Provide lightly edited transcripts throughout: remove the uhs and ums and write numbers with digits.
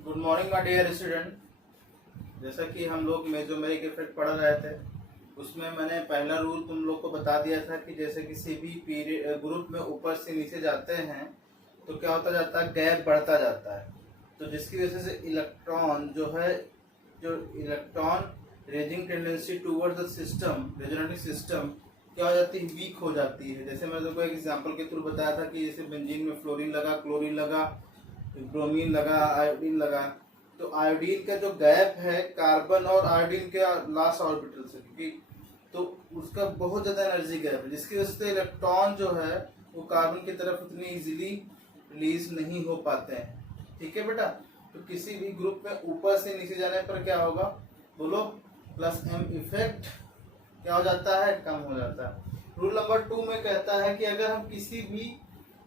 Good morning my dear student. जैसा कि हम लोग मेसोमेरिक इफेक्ट पढ़ रहे थे, उसमें मैंने पहला रूल तुम लोग को बता दिया था कि जैसे किसी भी पीरियड ग्रुप में ऊपर से नीचे जाते हैं तो क्या होता जाता है, गैप बढ़ता जाता है। तो जिसकी वजह से इलेक्ट्रॉन जो electron raising tendency towards the system, resonating system क्या हो जाती है, वीक हो जाती है। जैसे मैं तुमको एक एग्जांपल के थ्रू बताया था कि जैसे बेंजीन में फ्लोरीन लगा, क्लोरीन लगा, ब्रोमीन लगा, आयोडीन लगा। तो आयोडीन का जो गैप है कार्बन और आयोडीन के लास्ट ऑर्बिटल से, क्योंकि तो उसका बहुत ज्यादा एनर्जी गैप है, जिसकी वजह से इलेक्ट्रॉन जो है वो कार्बन की तरफ उतनी इजीली रिलीज नहीं हो पाते हैं। ठीक है बेटा। तो किसी भी ग्रुप में ऊपर से नीचे जाने पर क्या होगा, बोलो, प्लस एम इफेक्ट क्या हो जाता है, कम हो जाता है। रूल नंबर 2 में कहता है कि अगर हम किसी भी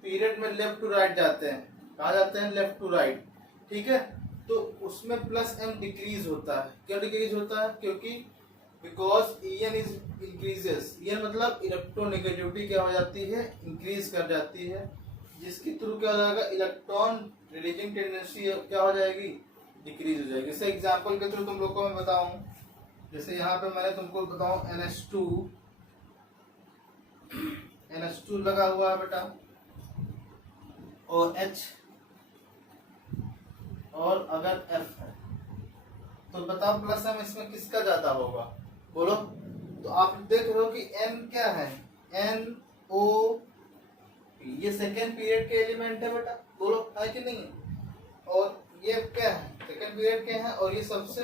पीरियड में लेफ्ट टू राइट जाते हैं, कहा जाते हैं लेफ्ट टू राइट, ठीक है, तो उसमें प्लस एम डिक्रीज होता है। क्यों डिक्रीज होता है? क्योंकि because EN is increases, EN मतलब इलेक्ट्रोनेगेटिविटी क्या हो जाती है, इंक्रीज कर जाती है, जिसके थ्रू क्या हो जाएगा, इलेक्ट्रॉन रिलीजिंग टेंडेंसी क्या हो जाएगी, डिक्रीज हो जाएगी। जैसे एग्जांपल के थ्रू तुम लोग को मैं बताऊं, जैसे यहाँ पे मैंने तुमको बताऊं NH2 लगा हुआ है बेटा, और H और अगर F है, तो बताओ प्लस एम इसमें किसका ज्यादा होगा, बोलो। तो आप देख रहे हो कि N क्या है, NO, ये सेकेंड पीरियड के एलिमेंट है बेटा, बोलो है कि नहीं है। और ये क्या है, सेकेंड पीरियड के हैं, और ये सबसे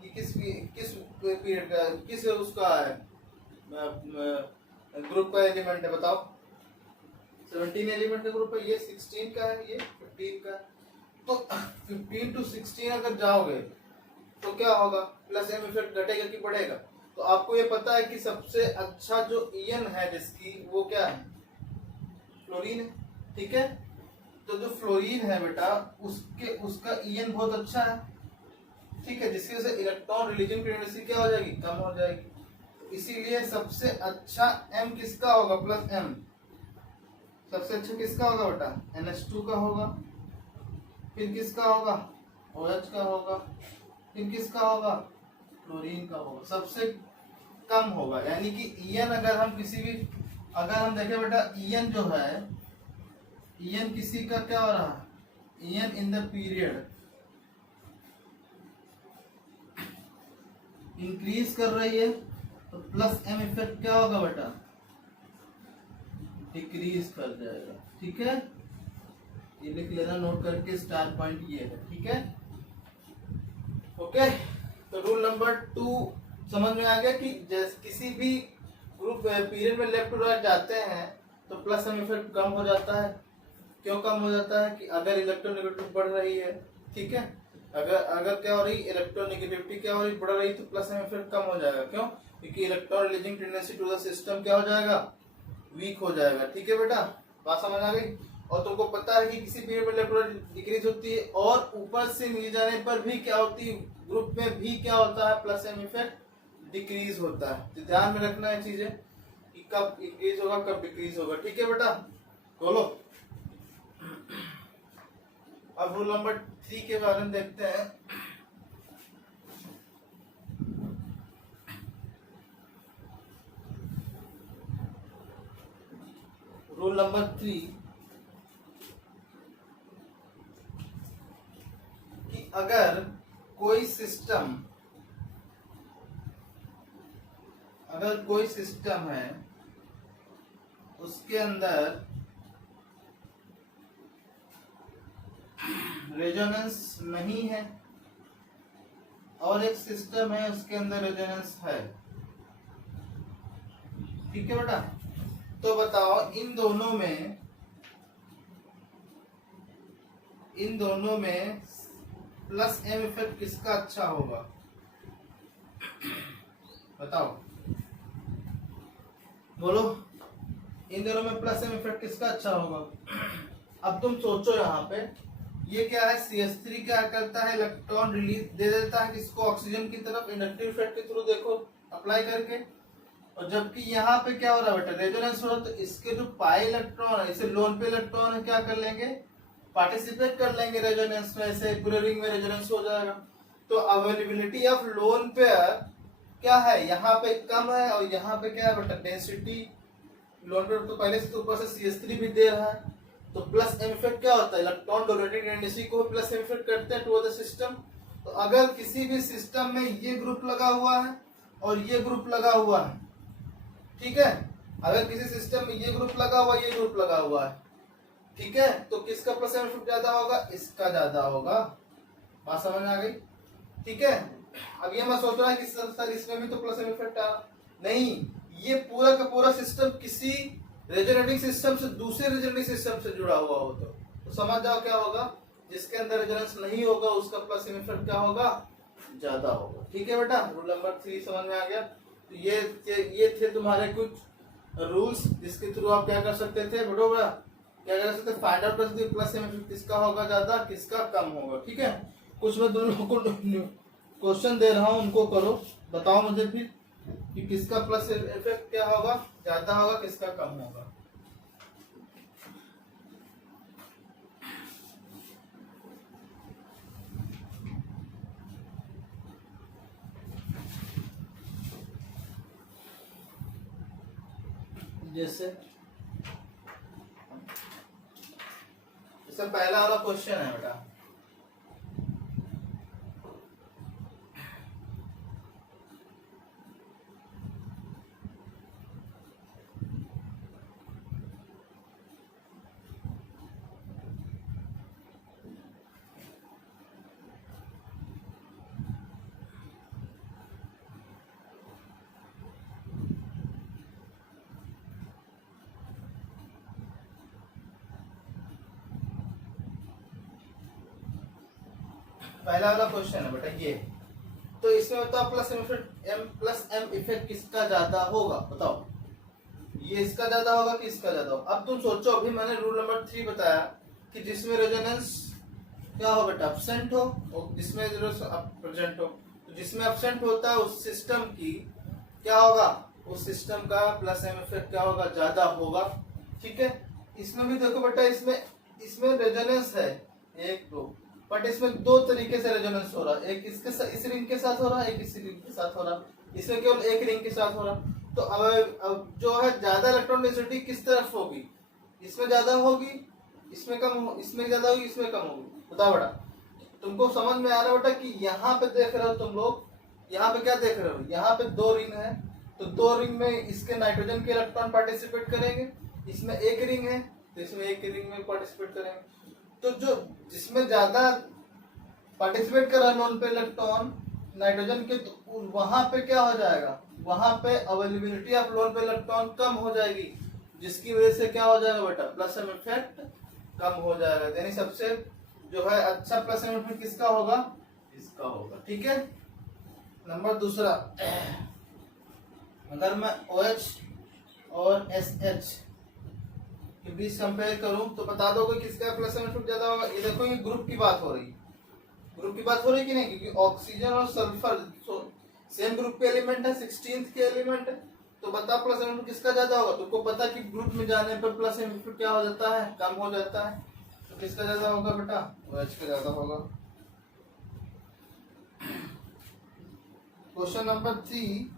ये किस पीरियड का, किस उसका है, ग्रुप का एलिमेंट है, बताओ। 17 एलिमेंट का ग्रुप है, ये 16 का है, ये 15 का है। तो 15 to 16 अगर जाओगे तो क्या होगा, प्लस एम इफेक्ट घटेगा कि बढ़ेगा। तो आपको ये पता है कि सबसे अच्छा जो ईएन है जिसकी, वो क्या है, फ्लोरीन है। ठीक है। तो जो फ्लोरीन है बेटा, उसका ईएन बहुत अच्छा है। ठीक है, जिसकी वजह से इलेक्ट्रॉन रिलीजिंग टेंडेंसी क्या हो जाएगी, कम हो जाएगी। तो इसीलिए सबसे अच्छा एम किसका होगा, प्लस एम। सबसे अच्छा किसका होगा बेटा, NH2 का होगा, फिर किसका होगा, OH का होगा, फिर किसका होगा, क्लोरीन का होगा। सबसे कम होगा, यानी कि ईएन अगर हम किसी भी, अगर हम देखें बेटा, ईएन जो है, ईएन किसी का क्या हो रहा है, EN in the period increase कर रही है, तो प्लस एम इफेक्ट क्या होगा बेटा, डिक्रीज कर जाएगा। ठीक है, ये लिख लेना नोट करके, स्टार पॉइंट ये है। ठीक है, ओके। तो रूल नंबर 2 समझ में आ गया कि जैसे किसी भी ग्रुप पीरियड में लेफ्ट टू राइट जाते हैं तो प्लस एम इफेक्ट कम हो जाता है। क्यों कम हो जाता है, कि अगर इलेक्ट्रोनेगेटिविटी बढ़ रही है, ठीक है, अगर अगर क्या हो रही, इलेक्ट्रोनेगेटिविटी क्या हो रही, बढ़ रही, तो प्लस एम इफेक्ट कम हो जाएगा। क्यों? क्योंकि electron releasing tendency to the system क्या हो जाएगा, वीक हो जाएगा। ठीक है बेटा, बात समझ आ गई। और तुमको पता है कि किसी पीरियड में इलेक्ट्रॉन डिक्रीज होती है, और ऊपर से नीचे जाने पर भी क्या होती है, ग्रुप में भी क्या होता है, प्लस एम इफेक्ट डिक्रीज होता है। तो ध्यान में रखना है चीजें कि कब इंक्रीज होगा, कब डिक्रीज होगा। ठीक है बेटा, बोलो। अब रूल नंबर 3 के बारे में देखते हैं। रूल नंबर 3 कि अगर कोई सिस्टम है, उसके अंदर रेजोनेंस नहीं है, और एक सिस्टम है उसके अंदर रेजोनेंस है, ठीक है बेटा, तो बताओ इन दोनों में प्लस एम इफेक्ट किसका अच्छा होगा, बताओ, बोलो। इन दोनों में प्लस एम इफेक्ट किसका अच्छा होगा। अब तुम सोचो, यहाँ पे ये क्या है, CH3 क्या करता है, इलेक्ट्रॉन रिलीज दे देता है किसको, ऑक्सीजन की तरफ, इंडक्टिव इफेक्ट के थ्रू, देखो अप्लाई करके। और जबकि यहाँ पे क्या हो रहा है बेटा, रेजोनेंस हो रहा है, तो इसके जो पाई इलेक्ट्रॉन है, इसे लोन पे इलेक्ट्रॉन है, क्या कर लेंगे, पार्टिसिपेट कर लेंगे रेजोनेंस में, ऐसे पूरे रिंग में रेजोनेंस हो जाएगा। तो अवेलेबिलिटी ऑफ लोन पेयर क्या है, यहाँ पे कम है और यहाँ पे क्या है बेटा, डेंसिटी। लोन पेयर तो पहले से तो ऊपर से CH3 भी दे रहा है, तो प्लस एम इफेक्ट क्या होता है, इलेक्ट्रॉन डोनेटिंग टेंडेंसी को प्लस एम इफेक्ट करते हैं टुवर्ड द सिस्टम। तो अगर किसी भी सिस्टम में ये ग्रुप लगा हुआ है और ये ग्रुप लगा हुआ है, ठीक है, अगर किसी सिस्टम में ये ग्रुप लगा हुआ, ये ग्रुप लगा हुआ है, ठीक है, तो किसका प्लस एम इफेक्ट ज्यादा होगा, इसका ज्यादा होगा। बात समझ में आ गई, ठीक है। अब ये मैं सोच रहा है कि सर इसमें भी तो प्लस एम इफेक्ट आ, नहीं, ये पूरा का पूरा सिस्टम किसी रेजोनेटिंग सिस्टम से दूसरे रेजोनेटिंग सिस्टम से जुड़ा हुआ हो तो समझ जाओ क्या होगा, जिसके अंदर रेजोनेंस नहीं होगा उसका प्लस एम इफेक्ट क्या होगा, ज्यादा होगा। ठीक है बेटा, रूल नंबर 3 समझ में आ गया। तो ये थे तुम्हारे कुछ रूल्स जिसके थ्रू आप क्या कर सकते थे बेटा, क्या कर सकते, फाइंड आउट कर सकते प्लस एम इफेक्ट किसका होगा ज्यादा, किसका कम होगा। ठीक है, कुछ मैं दोनों को क्वेश्चन दे रहा हूँ, उनको करो, बताओ मुझे फिर कि किसका प्लस इफेक्ट क्या होगा, ज्यादा होगा, किसका कम होगा। जैसे पहला वाला क्वेश्चन है बेटा, पहला वाला क्वेश्चन है बेटा ये। तो इसमें बताओ प्लस एम इफेक्ट किसका ज्यादा होगा, बताओ ये इसका ज्यादा होगा कि इसका ज्यादा होगा। अब तुम सोचो, अभी मैंने रूल नंबर 3 बताया कि जिसमें रेजोनेंस क्या हो बेटा, एब्सेंट हो, और जिसमें प्रेजेंट हो। तो जिसमें एब्सेंट होता है उस सिस्टम की क्या होगा, उस सिस्टम का प्लस एम इफेक्ट क्या होगा, ज्यादा होगा। ठीक है, इसमें भी देखो बेटा, इसमें रेजोनेंस है 1 2, बट इसमें 2 तरीके से रेजोनेंस हो रहा है, एक इसके इस रिंग के साथ हो रहा है, एक इस रिंग के साथ हो रहा है। इसमें केवल एक रिंग के साथ हो रहा है। तो अब जो है ज्यादा इलेक्ट्रॉन डेंसिटी किस तरफ होगी, इसमें ज्यादा होगी, इसमें कम हो, इसमें ज्यादा होगी, इसमें कम होगी। बताओ बेटा, तुमको समझ में आ रहा है बेटा कि यहाँ पे देख रहे हो तुम लोग, यहाँ पे क्या देख रहे हो, यहाँ पे 2 रिंग है, तो 2 रिंग में इसके नाइट्रोजन के इलेक्ट्रॉन पार्टिसिपेट करेंगे, इसमें एक रिंग है तो इसमें एक रिंग में पार्टिसिपेट करेंगे। तो जो जिसमें ज्यादा पार्टिसिपेट कर रहा है लोन पे इलेक्ट्रॉन नाइट्रोजन के, तो वहां पे क्या हो जाएगा, वहां पे अवेलेबिलिटी ऑफ लोन पे इलेक्ट्रॉन कम हो जाएगी, जिसकी वजह से क्या हो जाएगा बेटा, प्लस एम इफेक्ट कम हो जाएगा। यानी सबसे जो है अच्छा प्लस एम इफेक्ट किसका होगा, इसका होगा। ठीक है, नंबर दूसरा, अगर मैं OH और SH के बीच कंपेयर करूं तो बता दोगे किसका प्लस एम इफेक्ट ज्यादा होगा। ये देखो, ये ग्रुप की बात हो रही है, ग्रुप की बात हो रही है कि नहीं, क्योंकि ऑक्सीजन और सल्फर सेम ग्रुप के एलिमेंट है, 16th के एलिमेंट है। तो बता प्लस एम किसका ज्यादा होगा। तुमको पता कि ग्रुप में जाने पर प्लस एम क्या हो जाता है, कम हो जाता है। तो किसका ज्यादा होगा बेटा, OH का ज्यादा होगा। क्वेश्चन नंबर 3,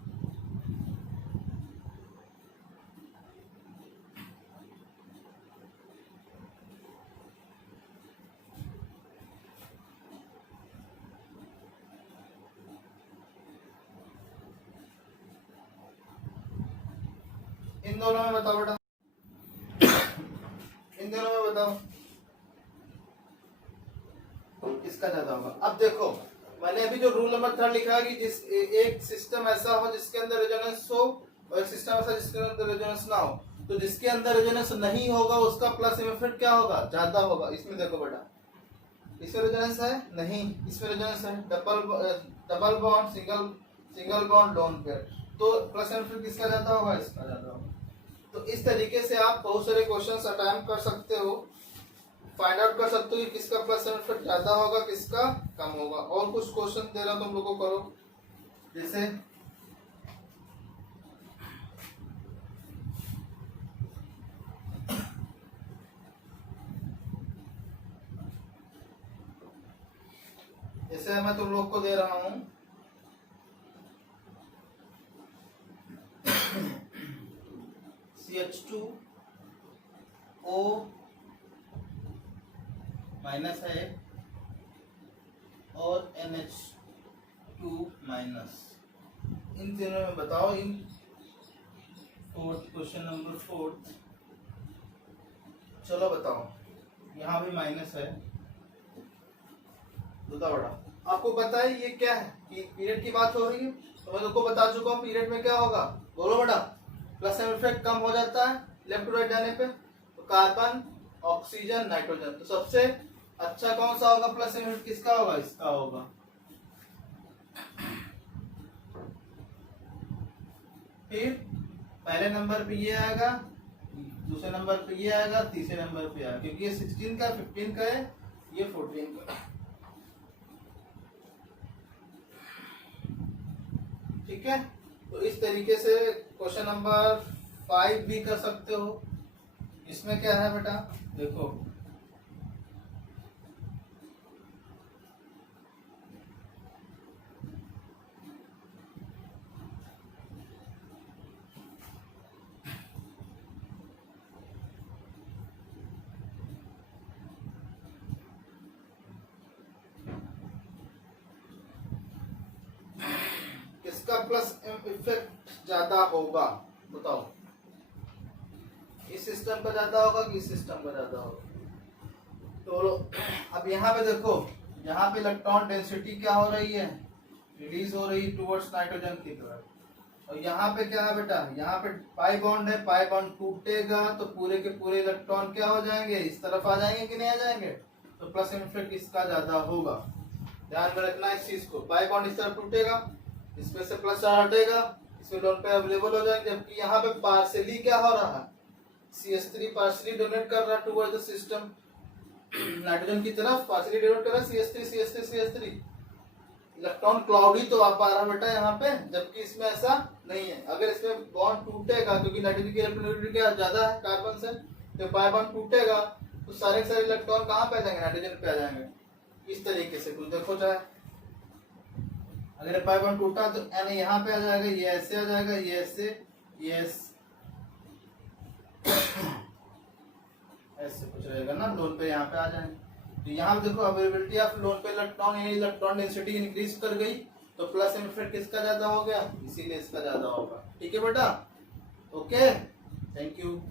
इन दोनों में बताओ बेटा, इन दोनों में बताओ किसका ज्यादा होगा। अब देखो, मैंने अभी जो रूल नंबर 3 लिखा है कि जिस एक सिस्टम ऐसा हो जिसके अंदर रेजोनेंस हो और एक सिस्टम ऐसा जिसके अंदर रेजोनेंस ना हो, तो जिसके अंदर रेजोनेंस नहीं होगा उसका प्लस एम इफेक्ट क्या होगा, ज्यादा होगा। इसमें देखो बेटा, इसमें रेजोनेंस है नहीं, इसमें रेजोनेंस है, double bond, single bond, lone pair, तो प्लस एम इफेक्ट किसका ज्यादा होगा, इसका ज्यादा होगा। तो इस तरीके से आप बहुत सारे क्वेश्चंस अटेम्प्ट कर सकते हो, फाइंड आउट कर सकते हो कि किसका प्लस एम इफेक्ट ज्यादा होगा, किसका कम होगा। और कुछ क्वेश्चन दे रहा हूं तुम लोगों को, करो। जैसे जैसे मैं तुम लोग को दे रहा हूं CH2O माइनस है और NH2 माइनस, इन तीनों में बताओ, इन क्वेश्चन नंबर 4, चलो बताओ, यहाँ भी माइनस है, बताओ बेटा। आपको पता है ये क्या है कि पीरियड की बात हो रही है, तो मैं तुमको बता चुका हूँ पीरियड में क्या होगा, बोलो बेटा। प्लस एम इफेक्ट कम हो जाता है लेफ्ट टू राइट जाने पे, तो कार्बन, ऑक्सीजन, नाइट्रोजन, तो सबसे अच्छा कौन सा होगा प्लस एम इफेक्ट, किसका होगा, इसका होगा। फिर पहले नंबर पे ये आएगा, दूसरे नंबर पे ये आएगा, तीसरे नंबर पे आएगा, क्योंकि ये 16 का 15 का है, ये 14 का। ठीक है, तो इस तरीके से क्वेश्चन नंबर 5 भी कर सकते हो। इसमें क्या है बेटा, देखो किसका प्लस एम इफेक्ट ज्यादा होगा, बताओ। इस सिस्टम का ज्यादा होगा कि इस सिस्टम का ज्यादा होगा। तो अब यहाँ पे देखो, यहाँ पे इलेक्ट्रॉन डेंसिटी क्या हो रही है, रिलीज हो रही है टुवर्ड्स नाइट्रोजन की तरफ, और यहाँ पे क्या है बेटा, यहाँ पे पाई बॉन्ड है, पाई बॉन्ड टूटेगा तो पूरे के पूरे इलेक्ट्रॉन क्या हो जाएंगे, इस तरफ आ जाएंगे कि नहीं आ जाएंगे, तो प्लस इफेक्ट इसका ज्यादा होगा। ध्यान में रखना इस चीज को, पाई बॉन्ड इस तरफ टूटेगा, इसमें से प्लस चार्ज हटेगा, इसमें लोन पे अवेलेबल हो जाएंगे, जबकि यहाँ पे पार्शियली क्या हो रहा है, CH3 पार्शियली डोनेट कर रहा है टुवर्ड्स द सिस्टम, नाइट्रोजन की तरफ पार्शियली डोनेट कर रहा है CH3 इलेक्ट्रॉन क्लाउडी तो आ पा रहा बेटा यहाँ पे, जबकि इसमें ऐसा नहीं है। अगर इसमें बॉन्ड टूटेगा, क्योंकि नाइट्रोजन की इलेक्ट्रॉनिक ज्यादा है कार्बन से, तो पाई बॉन्ड टूटेगा तो सारे इलेक्ट्रॉन कहाँ पे आ जाएंगे, नाइट्रोजन पे आ जाएंगे। इस तरीके से कुछ देखो, चाहे अगर पाई बॉन्ड टूटा तो एन यहाँ पे आ जाएगा, ये ऐसे आ जाएगा, ये ऐसे, ये ऐसे कुछ रहेगा ना, लोन पे यहाँ पे आ जाएंगे। तो यहाँ पे देखो अवेलेबिलिटी ऑफ लोन पे इलेक्ट्रॉन, यानी इलेक्ट्रॉन डेंसिटी इंक्रीज कर गई, तो प्लस एम इफेक्ट किसका ज्यादा हो गया, इसीलिए इसका ज्यादा होगा। ठीक है बेटा, ओके, थैंक यू।